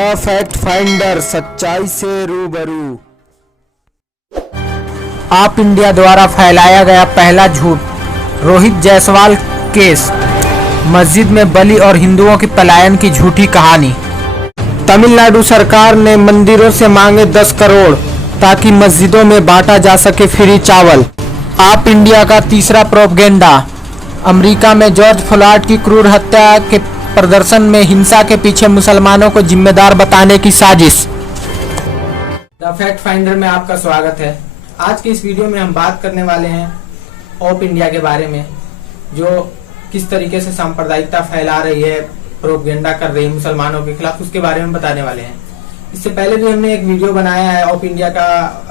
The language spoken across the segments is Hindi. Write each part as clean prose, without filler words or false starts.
द फैक्ट फाइंडर, सच्चाई से रूबरू। आप इंडिया द्वारा फैलाया गया पहला झूठ, रोहित जायसवाल केस, मस्जिद में बलि और हिंदुओं की पलायन की झूठी कहानी। तमिलनाडु सरकार ने मंदिरों से मांगे 10 करोड़ ताकि मस्जिदों में बांटा जा सके फ्री चावल। आप इंडिया का तीसरा प्रोपगेंडा, अमेरिका में जॉर्ज फ्लॉयड की क्रूर हत्या के प्रदर्शन में हिंसा के पीछे मुसलमानों को जिम्मेदार बताने की साजिश। द फैक्ट फाइंडर में आपका स्वागत है। आज की इस वीडियो में हम बात करने वाले हैं ऑप इंडिया के बारे में, जो किस तरीके से सांप्रदायिकता फैला रही है, प्रोपगेंडा कर रही है मुसलमानों के खिलाफ, उसके बारे में बताने वाले हैं। इससे पहले भी हमने एक वीडियो बनाया है ऑप इंडिया का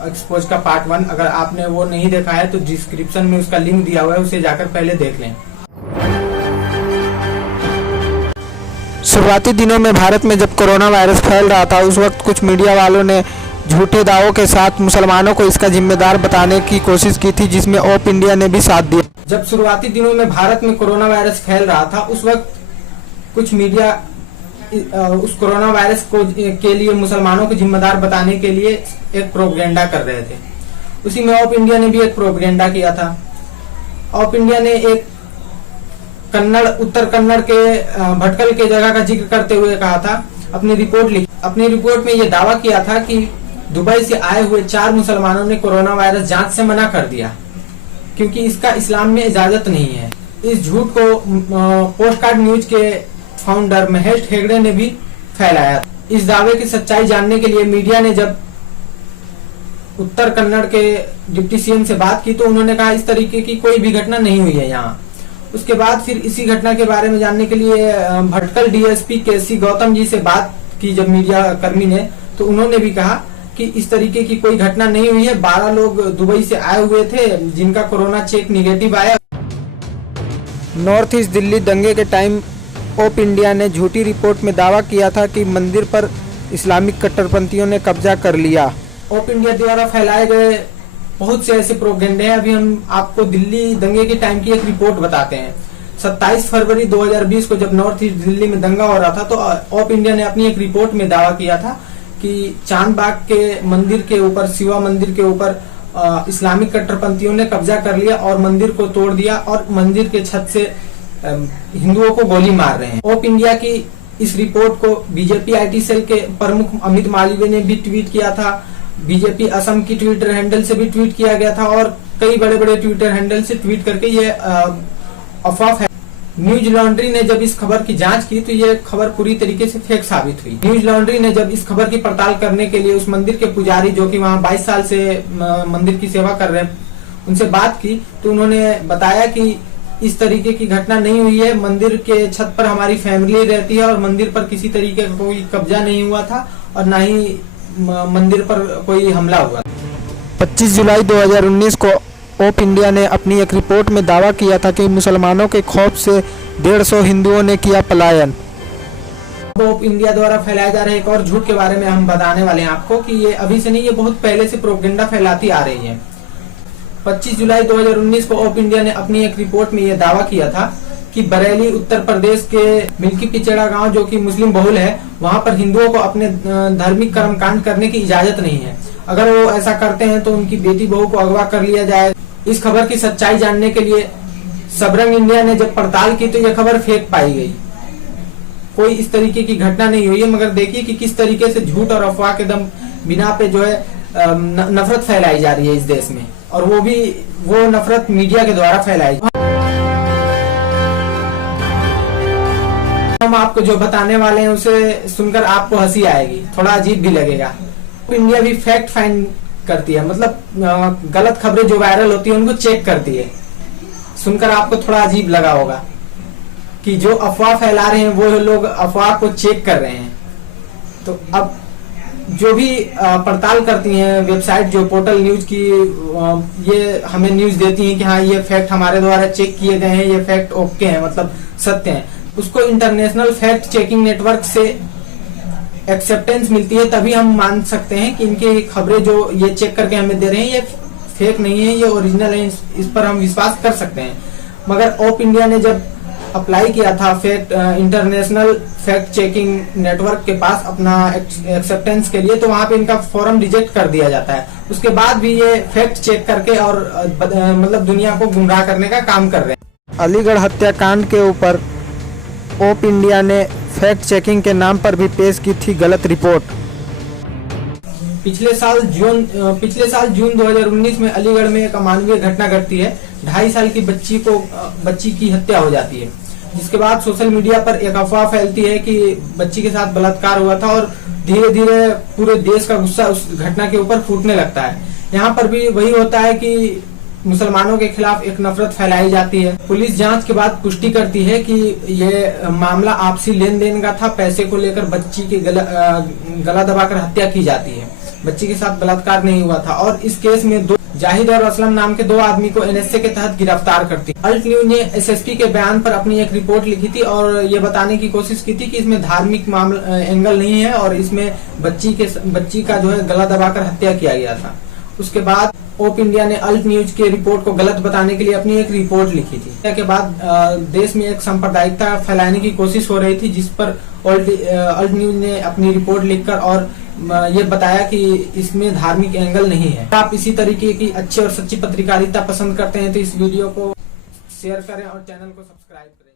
एक्सपोज का पार्ट 1। अगर आपने वो नहीं देखा है तो डिस्क्रिप्शन में उसका लिंक दिया हुआ है, उसे जाकर पहले देख लें। शुरुआती दिनों में भारत में जब कोरोना वायरस फैल रहा था, उस वक्त कुछ मीडिया वालों ने झूठे दावों के साथ मुसलमानों को इसका जिम्मेदार बताने की कोशिश की थी, जिसमें ऑप इंडिया ने भी साथ दिया। जब शुरुआती दिनों में भारत में कोरोना वायरस फैल रहा था, उस वक्त कुछ मीडिया उस कोरोना वायरस के लिए मुसलमानों को जिम्मेदार बताने के लिए एक प्रोपगेंडा कर रहे थे। उसी में ऑप इंडिया ने भी एक प्रोपगेंडा किया था। ऑप इंडिया ने एक उत्तर कन्नड़ के भटकल के जगह का जिक्र करते हुए कहा था, अपनी रिपोर्ट लिखी। अपनी रिपोर्ट में यह दावा किया था कि दुबई से आए हुए 4 मुसलमानों ने कोरोना वायरस जांच से मना कर दिया, क्योंकि इसका इस्लाम में इजाजत नहीं है। इस झूठ को पोस्ट कार्ड न्यूज के फाउंडर महेश हेगड़े ने भी फैलाया। इस दावे की सच्चाई जानने के लिए मीडिया ने जब उत्तर कन्नड़ के डिप्टी सीएम से बात की, तो उन्होंने कहा इस तरीके की कोई भी घटना नहीं हुई है यहाँ। उसके बाद फिर इसी घटना के बारे में जानने के लिए भटकल डीएसपी केसी गौतम जी से बात की जब मीडिया कर्मी ने, तो उन्होंने भी कहा कि इस तरीके की कोई घटना नहीं हुई है। 12 लोग दुबई से आए हुए थे जिनका कोरोना चेक निगेटिव आया। नॉर्थ ईस्ट दिल्ली दंगे के टाइम ऑप इंडिया ने झूठी रिपोर्ट में दावा किया था कि मंदिर पर इस्लामिक कट्टरपंथियों ने कब्जा कर लिया। ऑप इंडिया द्वारा फैलाए गए बहुत से ऐसे प्रोपगेंडे हैं। अभी हम आपको दिल्ली दंगे के टाइम की एक रिपोर्ट बताते हैं। 27 फरवरी 2020 को जब नॉर्थ ईस्ट दिल्ली में दंगा हो रहा था, तो ऑप इंडिया ने अपनी एक रिपोर्ट में दावा किया था कि चांदबाग के मंदिर के ऊपर, शिवा मंदिर के ऊपर इस्लामिक कट्टरपंथियों ने कब्जा कर लिया और मंदिर को तोड़ दिया और मंदिर के छत से हिंदुओं को गोली मार रहे हैं। ऑप इंडिया की इस रिपोर्ट को बीजेपी आईटी सेल के प्रमुख अमित मालवीय ने भी ट्वीट किया था। बीजेपी असम की ट्विटर हैंडल से भी ट्वीट किया गया था और कई बड़े बड़े ट्विटर हैंडल से ट्वीट करके ये अफवाह है। न्यूज लॉन्ड्री ने जब इस खबर की जांच की, तो ये खबर पूरी तरीके से फेक साबित हुई। न्यूज लॉन्ड्री ने जब इस खबर की पड़ताल करने के लिए उस मंदिर के पुजारी, जो कि वहाँ 22 साल से मंदिर की सेवा कर रहे हैं, उनसे बात की, तो उन्होंने बताया कि इस तरीके की घटना नहीं हुई है। मंदिर के छत पर हमारी फैमिली रहती है और मंदिर पर किसी तरीके का कोई कब्जा नहीं हुआ था और न ही मंदिर पर कोई हमला हुआ। 25 जुलाई 2019 को ऑप इंडिया ने अपनी एक रिपोर्ट में दावा किया था कि मुसलमानों के खौफ से 150 हिंदुओं ने किया पलायन। ऑप इंडिया द्वारा फैलाए जा रहे एक और झूठ के बारे में हम बताने वाले हैं आपको कि ये अभी से नहीं, ये बहुत पहले से प्रोपगेंडा फैलाती आ रही है। 25 जुलाई 2019 को ऑप इंडिया ने अपनी एक रिपोर्ट में यह दावा किया था कि बरेली उत्तर प्रदेश के मिल्की पिचड़ा गांव, जो कि मुस्लिम बहुल है, वहां पर हिंदुओं को अपने धार्मिक कर्मकांड करने की इजाजत नहीं है। अगर वो ऐसा करते हैं तो उनकी बेटी बहू को अगवा कर लिया जाए। इस खबर की सच्चाई जानने के लिए सबरंग इंडिया ने जब पड़ताल की, तो यह खबर फेक पाई गई। कोई इस तरीके की घटना नहीं हुई है। मगर देखिए कि किस तरीके से झूठ और अफवाह के दम बिना पे जो है नफरत फैलाई जा रही है इस देश में, और वो नफरत मीडिया के द्वारा फैलाई। हम आपको जो बताने वाले हैं उसे सुनकर आपको हंसी आएगी, थोड़ा अजीब भी लगेगा। इंडिया भी फैक्ट फाइंड करती है, मतलब गलत खबरें जो वायरल होती है उनको चेक करती है। सुनकर आपको थोड़ा अजीब लगा होगा कि जो अफवाह फैला रहे हैं वो लोग अफवाह को चेक कर रहे हैं। तो अब जो भी पड़ताल करती हैं वेबसाइट, जो पोर्टल न्यूज की, ये हमें न्यूज देती हैं कि हाँ ये फैक्ट हमारे द्वारा चेक किए गए हैं, ये फैक्ट ओके हैं, मतलब सत्य हैं। उसको इंटरनेशनल फैक्ट चेकिंग नेटवर्क से एक्सेप्टेंस मिलती है, तभी हम मान सकते हैं कि इनकी खबरें जो ये चेक करके हमें दे रहे हैं ये फेक नहीं है, ये ओरिजिनल है, इस पर हम विश्वास कर सकते हैं। मगर ऑप इंडिया ने जब अप्लाई किया था इंटरनेशनल फैक्ट चेकिंग नेटवर्क के पास अपना एक्सेप्टेंस के लिए, तो वहां पे इनका फॉर्म रिजेक्ट कर दिया जाता है। उसके बाद भी ये फैक्ट चेक करके और मतलब दुनिया को गुमराह करने का काम कर रहे हैं। अलीगढ़ हत्याकांड के ऊपर ओप इंडिया ने फैक्ट चेकिंग के नाम पर भी पेश की थी गलत रिपोर्ट। पिछले साल जून 2019 में अलीगढ़ में एक अमानवीय घटना घटती है। 2.5 साल की बच्ची की हत्या हो जाती है, जिसके बाद सोशल मीडिया पर एक अफवाह फैलती है कि बच्ची के साथ बलात्कार हुआ था और धीरे धीरे पूरे देश का गुस्सा उस घटना के ऊपर फूटने लगता है। यहाँ पर भी वही होता है कि मुसलमानों के खिलाफ एक नफरत फैलाई जाती है। पुलिस जांच के बाद पुष्टि करती है कि ये मामला आपसी लेन देन का था। पैसे को लेकर बच्ची की गला दबाकर हत्या की जाती है। बच्ची के साथ बलात्कार नहीं हुआ था और इस केस में जाहिद और असलम नाम के 2 आदमी को एनएसए के तहत गिरफ्तार करती है। अल्ट न्यूज ने एसएसपी के बयान पर अपनी एक रिपोर्ट लिखी थी और ये बताने की कोशिश की थी कि इसमें धार्मिक मामला एंगल नहीं है और इसमें बच्ची का जो है गला दबाकर हत्या किया गया था। उसके बाद ओप इंडिया ने अल्ट न्यूज के रिपोर्ट को गलत बताने के लिए अपनी एक रिपोर्ट लिखी थी। इसके बाद देश में एक सांप्रदायिकता फैलाने की कोशिश हो रही थी, जिस पर अल्ट न्यूज ने अपनी रिपोर्ट लिखकर और ये बताया कि इसमें धार्मिक एंगल नहीं है। आप इसी तरीके की अच्छी और सच्ची पत्रकारिता पसंद करते हैं तो इस वीडियो को शेयर करें और चैनल को सब्सक्राइब करें।